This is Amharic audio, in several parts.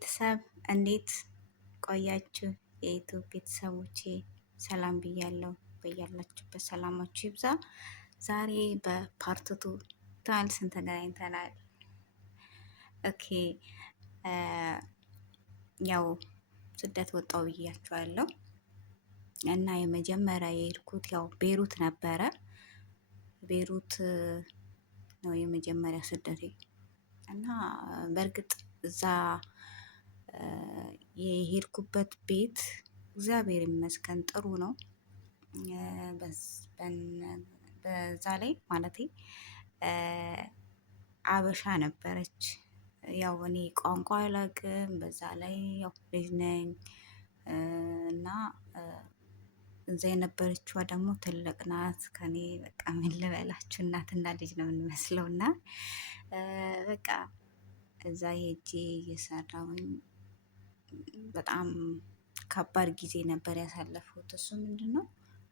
ቤተሰብ እንዴት ቆያችሁ? የዩቱብ ቤተሰቦቼ ሰላም ብያለሁ። በያላችሁበት ሰላማችሁ ይብዛ። ዛሬ በፓርትቱ ተመልሰን ተገናኝተናል። ኦኬ ያው ስደት ወጣው ብያችኋለሁ እና የመጀመሪያ የሄድኩት ያው ቤሩት ነበረ። ቤሩት ነው የመጀመሪያ ስደቴ እና በእርግጥ እዛ የሄድኩበት ቤት እግዚአብሔር ይመስገን ጥሩ ነው። በዛ ላይ ማለቴ አበሻ ነበረች። ያው እኔ ቋንቋ አላውቅም፣ በዛ ላይ ያው ልጅ ነኝ እና እዛ የነበረችዋ ደግሞ ትልቅ ናት ከኔ። በቃ ምን ልበላችሁ እናትና ልጅ ነው የምንመስለው እና በቃ እዛ ሄጄ እየሰራሁኝ በጣም ከባድ ጊዜ ነበር ያሳለፉት። እሱ ምንድን ነው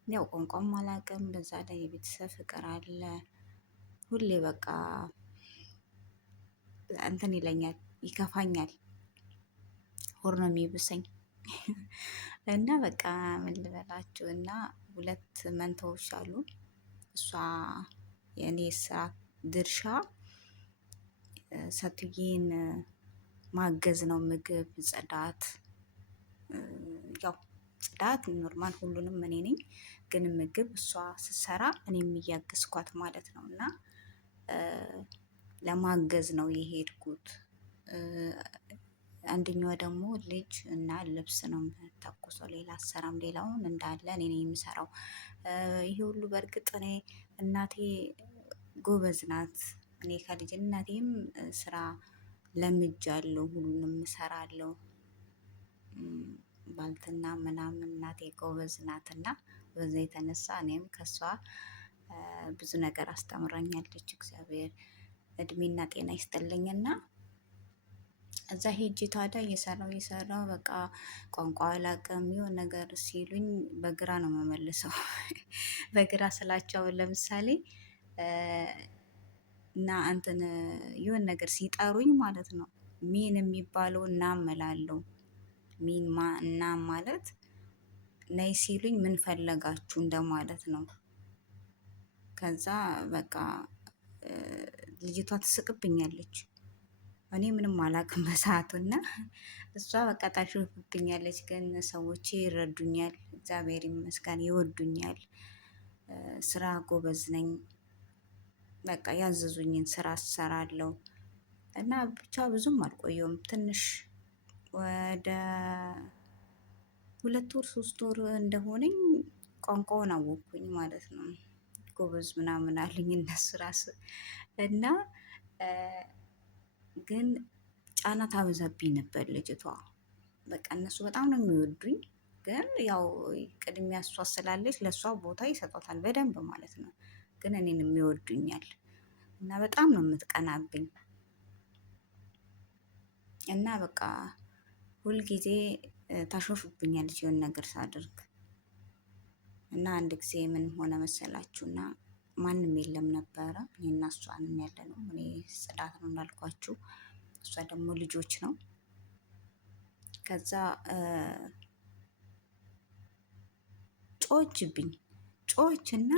ያው ቋንቋም አላውቅም፣ በዛ ላይ የቤተሰብ ፍቅር አለ። ሁሌ በቃ እንትን ይለኛል፣ ይከፋኛል፣ ሆር ነው የሚብሰኝ እና በቃ ምን ልበላችሁ እና ሁለት መንታዎች አሉ። እሷ የእኔ ስራ ድርሻ ሰትዬን ማገዝ ነው። ምግብ፣ ጽዳት፣ ያው ጽዳት ኖርማል ሁሉንም እኔ ነኝ፣ ግን ምግብ እሷ ስትሰራ እኔም እያገዝኳት ማለት ነው እና ለማገዝ ነው የሄድኩት። አንደኛዋ ደግሞ ልጅ እና ልብስ ነው የምተኩሰው። ሌላ አሰራም ሌላውን እንዳለ እኔ ነኝ የምሰራው። ይሄ ሁሉ በእርግጥ እኔ እናቴ ጎበዝ ናት። እኔ ከልጅነቴም ስራ ለምጃለሁ፣ ሁሉንም እሰራለሁ። ባልትና ምናምን እናቴ ጎበዝ ናትና በዛ የተነሳ እኔም ከሷ ብዙ ነገር አስተምራኛለች። እግዚአብሔር እድሜና ጤና ይስጥልኝና እዛ ሄጄ ታዲያ እየሰራው በቃ ቋንቋ አላውቅም። የሆነ ነገር ሲሉኝ በግራ ነው የምመልሰው። በግራ ስላቸው ለምሳሌ እና እንትን የሆነ ነገር ሲጠሩኝ ማለት ነው ሚን የሚባለው እናም እላለሁ። ሚን እናም ማለት ነይ ሲሉኝ ምን ፈለጋችሁ እንደማለት ነው። ከዛ በቃ ልጅቷ ትስቅብኛለች። እኔ ምንም አላውቅም በሰዓቱ እና እሷ በቃ ታሾፍብኛለች። ግን ሰዎቼ ይረዱኛል፣ እግዚአብሔር ይመስገን ይወዱኛል። ስራ ጎበዝ ነኝ። በቃ ያዘዙኝን ስራ እሰራለሁ እና ብቻ ብዙም አልቆየውም። ትንሽ ወደ 2 ወር 3 ወር እንደሆነኝ ቋንቋውን አወቅኩኝ ማለት ነው። ጎበዝ ምናምን አሉኝ እነሱ ራሱ እና ግን ጫና ታበዛብኝ ነበር ልጅቷ። በቃ እነሱ በጣም ነው የሚወዱኝ፣ ግን ያው ቅድሚያ እሷ ስላለች ለእሷ ቦታ ይሰጧታል በደንብ ማለት ነው። ግን እኔን የሚወዱኛል እና በጣም ነው የምትቀናብኝ እና በቃ ሁልጊዜ ታሾፍብኛለች የሆነ ነገር ሳደርግ። እና አንድ ጊዜ ምን ሆነ መሰላችሁና ማንም የለም ነበረ። እኔና እሷንም ያለ ነው። እኔ ጽዳት ነው እንዳልኳችሁ፣ እሷ ደግሞ ልጆች ነው። ከዛ ጮችብኝ፣ ጮች እና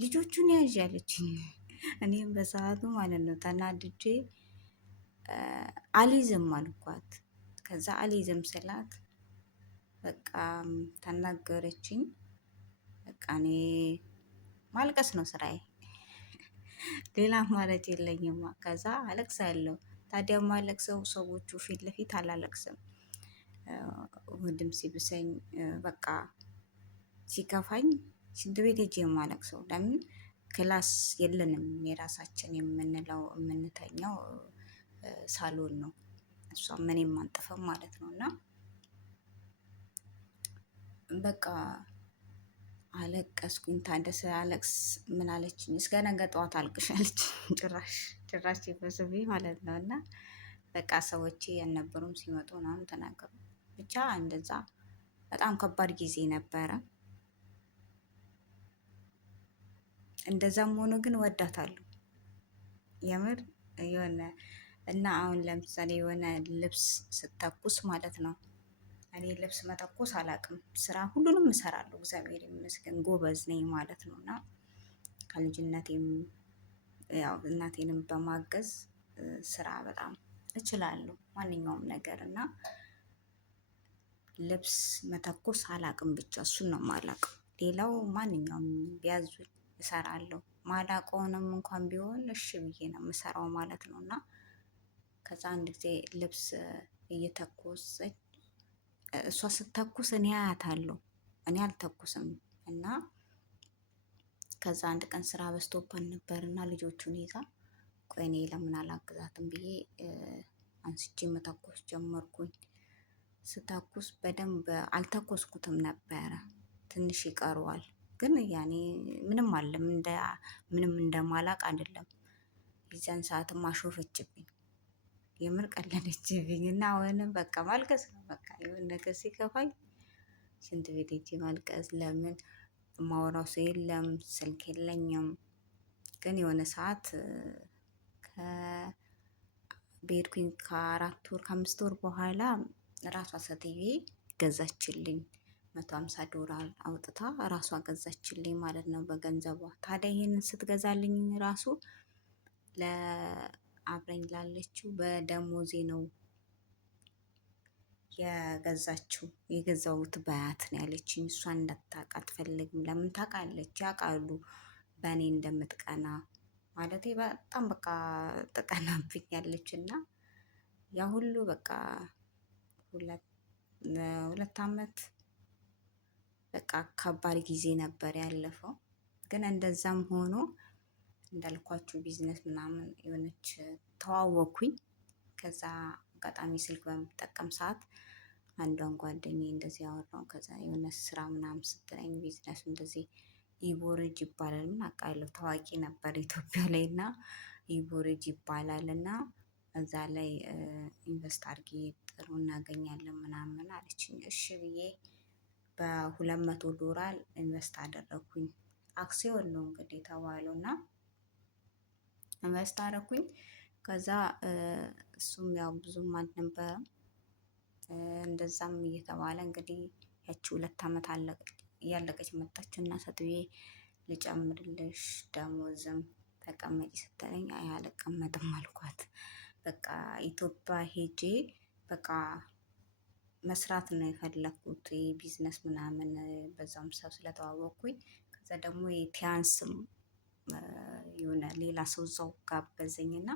ልጆቹን ያዥ ያለችኝ። እኔም በሰዓቱ ማለት ነው ተናድጄ አሊዝም አልኳት። ከዛ አሊዝም ስላት በቃ ተናገረችኝ። በቃ እኔ ማልቀስ ነው ስራዬ፣ ሌላ አማራጭ የለኝም። ከዛ አለቅሳለሁ። ታዲያ ማለቅሰው ሰዎቹ ፊት ለፊት አላለቅስም። ወንድም ሲብሰኝ በቃ ሲከፋኝ ሽንት ቤት ሄጄ የማለቅሰው። ለምን ክላስ የለንም የራሳችን የምንለው የምንተኛው ሳሎን ነው። እሷም እኔም አንጥፈም ማለት ነው እና በቃ አለቀስኩኝ። ታደሰ አለቅስ ምን አለችኝ? እስከ ነገ ጠዋት አልቅሻለች። ጭራሽ ሲበስብኝ ማለት ነው እና በቃ ሰዎቼ ያልነበሩም ሲመጡ ምናምን ተናገሩ። ብቻ እንደዛ በጣም ከባድ ጊዜ ነበረ። እንደዛም ሆኖ ግን ወዳታለሁ። የምር የሆነ እና አሁን ለምሳሌ የሆነ ልብስ ስተኩስ ማለት ነው። እኔ ልብስ መተኮስ አላውቅም። ስራ ሁሉንም እሰራለሁ፣ እግዚአብሔር ይመስገን ጎበዝ ነኝ ማለት ነው። እና ከልጅነቴም ያው እናቴንም በማገዝ ስራ በጣም እችላለሁ ማንኛውም ነገር እና ልብስ መተኮስ አላቅም። ብቻ እሱን ነው የማላውቀው። ሌላው ማንኛውም ቢያዙኝ እሰራለሁ። ማላውቀውንም እንኳን ቢሆን እሺ ብዬ ነው የምሰራው ማለት ነው። እና ከዛ አንድ ጊዜ ልብስ እየተኮሰች እሷ ስተኩስ እኔ አያታለሁ፣ እኔ አልተኩስም። እና ከዛ አንድ ቀን ስራ በዝቶባት ነበር እና ልጆቹን ይዛ ቆይ እኔ ለምን አላግዛትም ብዬ አንስቼ መተኮስ ጀመርኩኝ። ስተኩስ በደንብ አልተኮስኩትም ነበረ፣ ትንሽ ይቀረዋል። ግን ያኔ ምንም አለም ምንም እንደማላቅ አይደለም። የዚያን ሰዓትም አሾፈችብኝ፣ የምር ቀለደችብኝ። እና አሁንም በቃ ማልቀስ ነው። በቃ የሆነ ነገር ሲከፋኝ ሽንት ቤት ሄጄ ማልቀስ። ለምን ማወራው ሰው የለም፣ ስልክ የለኝም። ግን የሆነ ሰዓት በሄድኩኝ ከአራት ወር ከአምስት ወር በኋላ ራሷ ሴትዬ ገዛችልኝ። $150 አውጥታ ራሷ ገዛችልኝ ማለት ነው በገንዘቧ። ታዲያ ይሄንን ስትገዛልኝ ራሱ ለአብረኝ ላለችው በደሞዜ ነው የገዛችው። የገዛሁት በያት ነው ያለችኝ። እሷን እንዳታውቅ አትፈልግም። ለምን ታውቃለች፣ ያውቃሉ በእኔ እንደምትቀና ማለቴ በጣም በቃ ትቀናብኛለች። እና ያ ሁሉ በቃ ሁለት አመት በቃ ከባድ ጊዜ ነበር ያለፈው። ግን እንደዛም ሆኖ እንዳልኳችሁ ቢዝነስ ምናምን የሆነች ተዋወኩኝ። ከዛ አጋጣሚ ስልክ በምጠቀም ሰዓት አንዷን ጓደኛዬ እንደዚህ ያወራው። ከዛ የሆነ ስራ ምናምን ስትለኝ ቢዝነስ እንደዚህ ኢቦሬጅ ይባላል። ምን አውቃለሁ፣ ታዋቂ ነበር ኢትዮጵያ ላይ እና ኢቦሬጅ ይባላል እና እዛ ላይ ኢንቨስት አድርጊ ጥሩ እናገኛለን ምናምን አለችኝ። እሺ ብዬ $200 ኢንቨስት አደረኩኝ። አክሲዮን ነው እንግዲህ የተባለው እና ኢንቨስት አደረኩኝ። ከዛ እሱም ያው ብዙም አልነበረም። እንደዛም እየተባለ እንግዲህ ያቺ 2 አመት እያለቀች መጣች እና ሴትዬ ልጨምርልሽ ደሞዝም ተቀመጪ ስትለኝ አይ አልቀመጥም አልኳት። በቃ ኢትዮጵያ ሄጄ በቃ መስራት ነው የፈለኩት ቢዝነስ ምናምን። በዛም ሰው ስለተዋወቅኩኝ ከዛ ደግሞ የቲያንስም የሆነ ሌላ ሰው እዛው ጋበዘኝ እና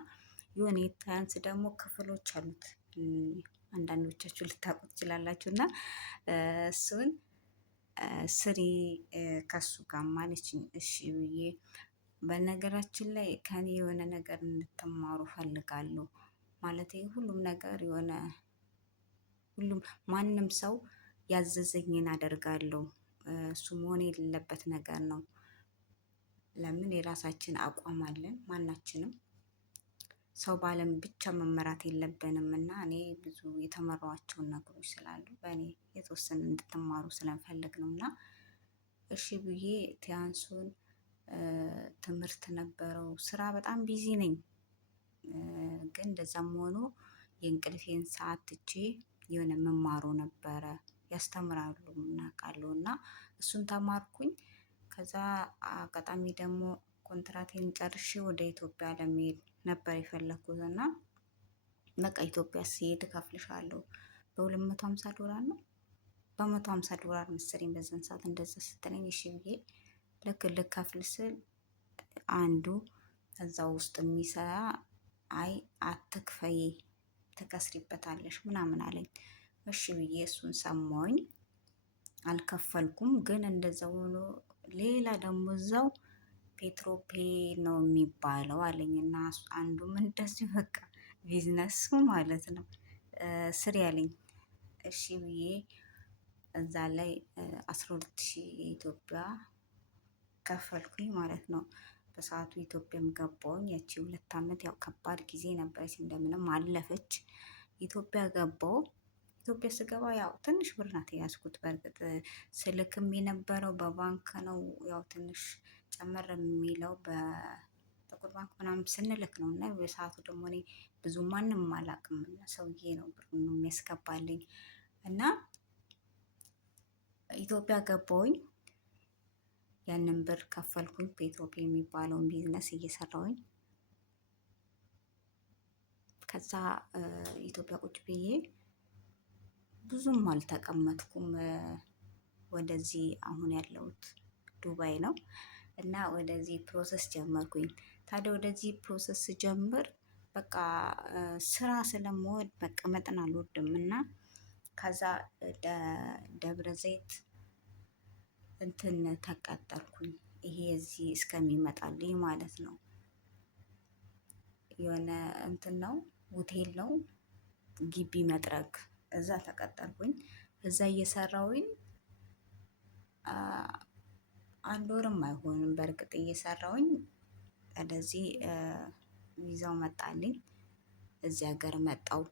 የሆነ የቲያንስ ደግሞ ክፍሎች አሉት። አንዳንዶቻችሁ ልታውቁ ትችላላችሁ። እና እሱን ስሪ ከሱ ጋር ማለችኝ። እሺ ብዬ በነገራችን ላይ ከኔ የሆነ ነገር እንድትማሩ ፈልጋለሁ። ማለት ሁሉም ነገር የሆነ ሁሉም ማንም ሰው ያዘዘኝን አደርጋለሁ። እሱ መሆን የሌለበት ነገር ነው። ለምን የራሳችን አቋም አለን ማናችንም። ሰው ባለም ብቻ መመራት የለብንም። እና እኔ ብዙ የተመራኋቸውን ነገሮች ስላሉ በእኔ የተወሰነ እንድትማሩ ስለምፈልግ ነው። እና እሺ ብዬ ቲያንሱን ትምህርት ነበረው። ስራ በጣም ቢዚ ነኝ። ግን እንደዛም ሆኖ የእንቅልፌን ሰዓት ትቼ የሆነ መማሩ ነበረ። ያስተምራሉ እናውቃለሁ። እና እሱን ተማርኩኝ። ከዛ አጋጣሚ ደግሞ ኮንትራቴን ጨርሼ ወደ ኢትዮጵያ ለመሄድ ነበር የፈለኩት። እና በቃ ኢትዮጵያ ሲሄድ እከፍልሻለሁ $250 ነው $150 መሰለኝ በዛን ሰዓት እንደዛ ስትለኝ እሺ ብዬ ልክ ልከፍል ስል አንዱ እዛ ውስጥ የሚሰራ አይ አትክፈይ ትከስሪበታለሽ ምናምን አለኝ። እሺ ብዬ እሱን ሰማሁኝ፣ አልከፈልኩም። ግን እንደዛው ሆኖ ሌላ ደግሞ እዛው ፔትሮፔ ነው የሚባለው አለኝ። እና አንዱም እንደዚህ በቃ ቢዝነሱ ማለት ነው ስሪ አለኝ። እሺ ብዬ እዛ ላይ 12,000 የኢትዮጵያ ከፈልኩኝ ማለት ነው። በሰዓቱ ኢትዮጵያም ገባሁኝ። ያቺ 2 አመት ያው ከባድ ጊዜ ነበረች፣ እንደምንም አለፈች። ኢትዮጵያ ገባሁ። ኢትዮጵያ ስገባ ያው ትንሽ ብር ናት የያዝኩት። በእርግጥ ስልክም የነበረው በባንክ ነው። ያው ትንሽ ጨመር የሚለው ጥቁር ባንክ ምናምን ስንልክ ነው። እና በሰዓቱ ደግሞ እኔ ብዙ ማንም አላውቅም እና ሰውዬ ነው ብሩን የሚያስገባልኝ እና ኢትዮጵያ ገባሁኝ። ያንን ብር ከፈልኩኝ። በኢትዮጵያ የሚባለውን ቢዝነስ እየሰራሁኝ ከዛ ኢትዮጵያ ቁጭ ብዬ ብዙም አልተቀመጥኩም። ወደዚህ አሁን ያለሁት ዱባይ ነው እና ወደዚህ ፕሮሰስ ጀመርኩኝ። ታዲያ ወደዚህ ፕሮሰስ ስጀምር በቃ ስራ ስለምወድ መቀመጥን አልወድም እና ከዛ ደብረ ዘይት እንትን ተቀጠርኩኝ። ይሄ እዚህ እስከሚመጣልኝ ማለት ነው። የሆነ እንትን ነው ሆቴል ነው ግቢ መጥረግ፣ እዛ ተቀጠርኩኝ። እዛ እየሰራሁኝ አንድ ወርም አይሆንም በእርግጥ እየሰራሁኝ ስለዚህ ቪዛው መጣልኝ። እዚህ ሀገር መጣው።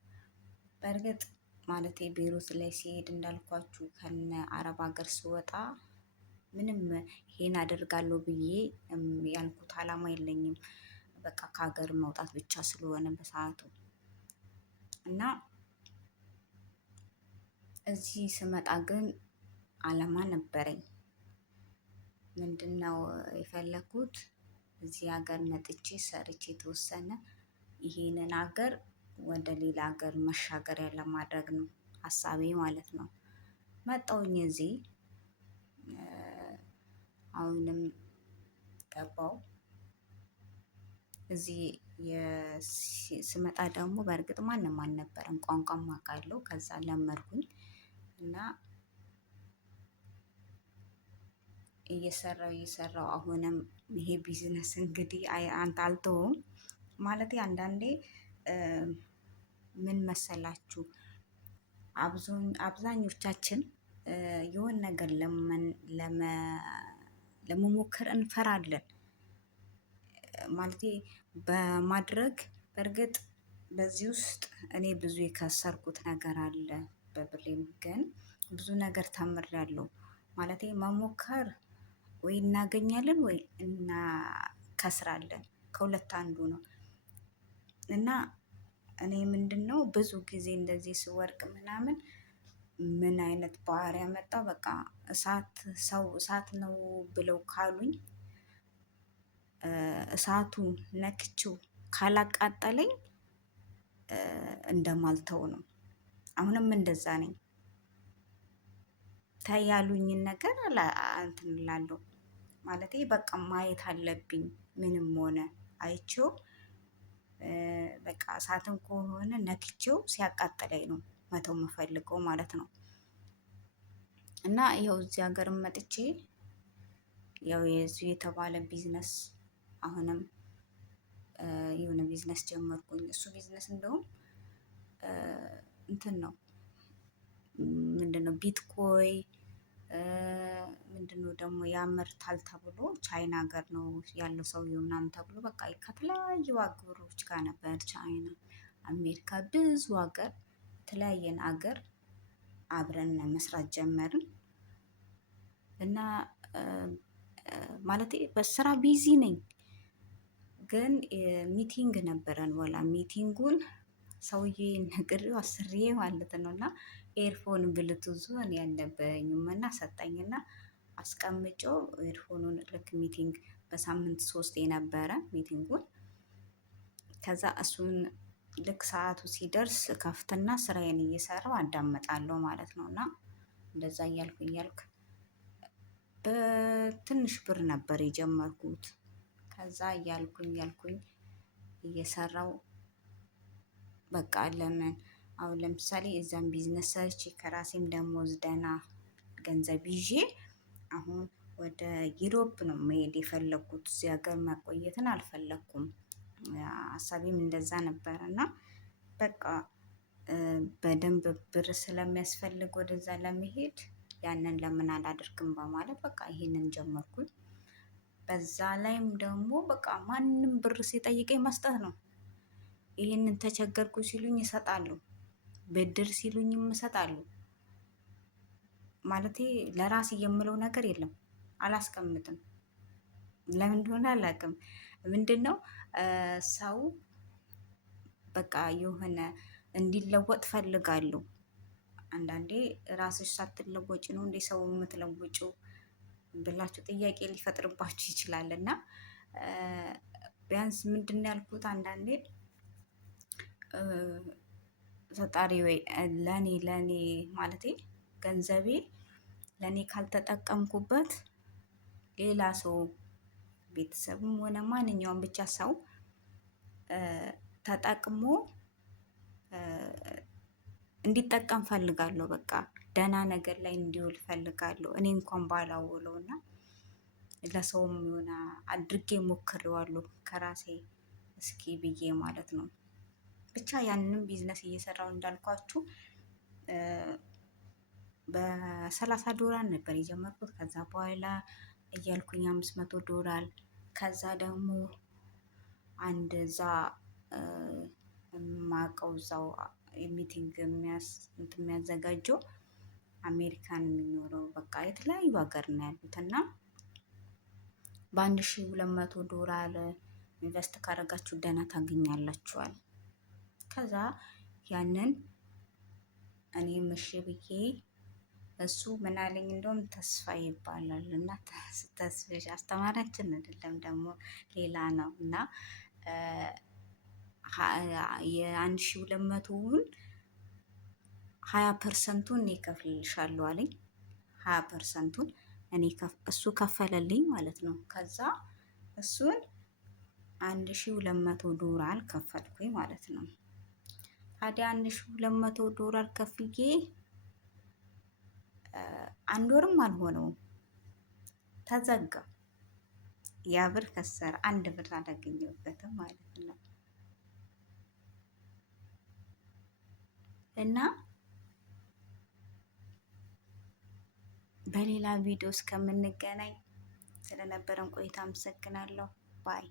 በእርግጥ ማለቴ ቤሩት ላይ ሲሄድ እንዳልኳችሁ ከነ አረብ ሀገር ስወጣ ምንም ይሄን አደርጋለሁ ብዬ ያልኩት አላማ የለኝም። በቃ ከሀገር መውጣት ብቻ ስለሆነ በሰዓቱ እና እዚህ ስመጣ ግን አላማ ነበረኝ። ምንድነው የፈለኩት? እዚህ ሀገር መጥቼ ሰርቼ የተወሰነ ይሄንን ሀገር ወደ ሌላ ሀገር መሻገሪያ ለማድረግ ነው ሀሳቤ ማለት ነው። መጣሁኝ እዚህ አሁንም ገባው። እዚህ ስመጣ ደግሞ በእርግጥ ማንም አልነበረም፣ ቋንቋም አውቃለሁ። ከዛ ለመድኩኝ እና እየሰራው አሁንም ይሄ ቢዝነስ እንግዲህ አንተ አልተውም ማለት አንዳንዴ ምን መሰላችሁ አብዛኞቻችን የሆነ ነገር ለመሞከር እንፈራለን። ማለቴ በማድረግ በእርግጥ በዚህ ውስጥ እኔ ብዙ የከሰርኩት ነገር አለ። በብሬም ግን ብዙ ነገር ተምሬያለሁ። ማለቴ መሞከር ወይ እናገኛለን ወይ እናከስራለን፣ ከሁለት አንዱ ነው። እና እኔ ምንድነው ብዙ ጊዜ እንደዚህ ስወርቅ ምናምን ምን አይነት ባህሪ ያመጣው በቃ ሰው እሳት ነው ብለው ካሉኝ እሳቱ ነክቼው ካላቃጠለኝ እንደማልተው ነው። አሁንም እንደዛ ነኝ። ታይ ያሉኝን ነገር እንትን እላለሁ ማለቴ በቃ ማየት አለብኝ። ምንም ሆነ አይቼው በቃ እሳትም ከሆነ ነክቼው ሲያቃጥለኝ ነው መተው የምፈልገው ማለት ነው። እና ይኸው እዚህ ሀገርም መጥቼ ያው የዚህ የተባለ ቢዝነስ አሁንም የሆነ ቢዝነስ ጀመርኩኝ። እሱ ቢዝነስ እንደውም እንትን ነው ምንድነው ቢትኮይ ምንድነው ደግሞ ያመርታል ተብሎ ቻይና ሀገር ነው ያለው ሰውየው ምናምን ተብሎ በቃ ከተለያዩ ሀገሮች ጋር ነበር፣ ቻይና፣ አሜሪካ፣ ብዙ ሀገር የተለያየን ሀገር አብረን መስራት ጀመርን እና ማለቴ በስራ ቢዚ ነኝ። ግን ሚቲንግ ነበረን ወላ ሚቲንጉን ሰውዬ ነግሬው አስሬ ማለት ነው። እና ኤርፎን ብልቱዙ እኔ አልነበረኝም እና ሰጠኝና አስቀምጨው ኤርፎኑን ልክ ሚቲንግ በሳምንት 3 የነበረ ሚቲንጉን ከዛ እሱን ልክ ሰዓቱ ሲደርስ ከፍትና ስራዬን እየሰራው አዳምጣለሁ ማለት ነው። እና እንደዛ እያልኩ በትንሽ ብር ነበር የጀመርኩት። ከዛ እያልኩኝ እየሰራው በቃ ለምን አሁን ለምሳሌ እዛም ቢዝነስ ሰርቼ ከራሴም ደሞዝ ደህና ገንዘብ ይዤ አሁን ወደ ዩሮፕ ነው መሄድ የፈለኩት። እዚህ ሀገር መቆየትን አልፈለኩም። ሀሳቤም እንደዛ ነበር እና በቃ በደንብ ብር ስለሚያስፈልግ ወደዛ ለመሄድ ያንን ለምን አላደርግም በማለት በቃ ይሄንን ጀመርኩኝ። በዛ ላይም ደግሞ በቃ ማንም ብር ሲጠይቀኝ መስጠት ነው። ይሄንን ተቸገርኩ ሲሉኝ ይሰጣሉ፣ ብድር ሲሉኝም ይሰጣሉ። ማለቴ ለራሴ የምለው ነገር የለም፣ አላስቀምጥም። ለምን እንደሆነ አላውቅም። ምንድን ነው ሰው በቃ የሆነ እንዲለወጥ ፈልጋለሁ። አንዳንዴ ራስሽ ሳትለወጭ ነው እንዴ ሰው የምትለውጭው ብላችሁ ጥያቄ ሊፈጥርባችሁ ይችላል። እና ቢያንስ ምንድን ነው ያልኩት አንዳንዴ ፈጣሪ ወይ ለኔ ማለቴ ገንዘቤ ለኔ ካልተጠቀምኩበት ሌላ ሰው ቤተሰብም ሆነ ማንኛውም ብቻ ሰው ተጠቅሞ እንዲጠቀም ፈልጋለሁ። በቃ ደህና ነገር ላይ እንዲውል ፈልጋለሁ። እኔ እንኳን ባላውለው እና ለሰውም የሆነ አድርጌ ሞክሬዋለሁ ከራሴ እስኪ ብዬ ማለት ነው። ብቻ ያንንም ቢዝነስ እየሰራው እንዳልኳችሁ በ30 ዶላር ነበር የጀመርኩት። ከዛ በኋላ እያልኩኝ 500 ዶላር ከዛ ደግሞ አንድ እዛ ማቀው እዛው ሚቲንግ የሚያዘጋጀው አሜሪካን የሚኖረው በቃ የተለያዩ ሀገር ነው ያሉት እና በ1200 ዶላር ኢንቨስት ካደረጋችሁ ደህና ታገኛላችኋል። ከዛ ያንን እኔም እሺ ብዬ እሱ ምን አለኝ እንደውም ተስፋ ይባላል እና ተስፍሽ አስተማሪያችን አይደለም ደግሞ ሌላ ነው እና የ1200ውን 20%ን እኔ እከፍልልሻለሁ አለኝ። 20%ን እሱ ከፈለልኝ ማለት ነው። ከዛ እሱን 1200 ዶላር ከፈልኩኝ ማለት ነው። ታዲያ 1200 ዶላር ከፍዬ 1 ወርም አልሆነውም ተዘጋ። ያ ብር ከሰረ፣ 1 ብር አላገኘሁበትም ማለት ነው። እና በሌላ ቪዲዮ እስከምንገናኝ ስለነበረን ቆይታ አመሰግናለሁ። ባይ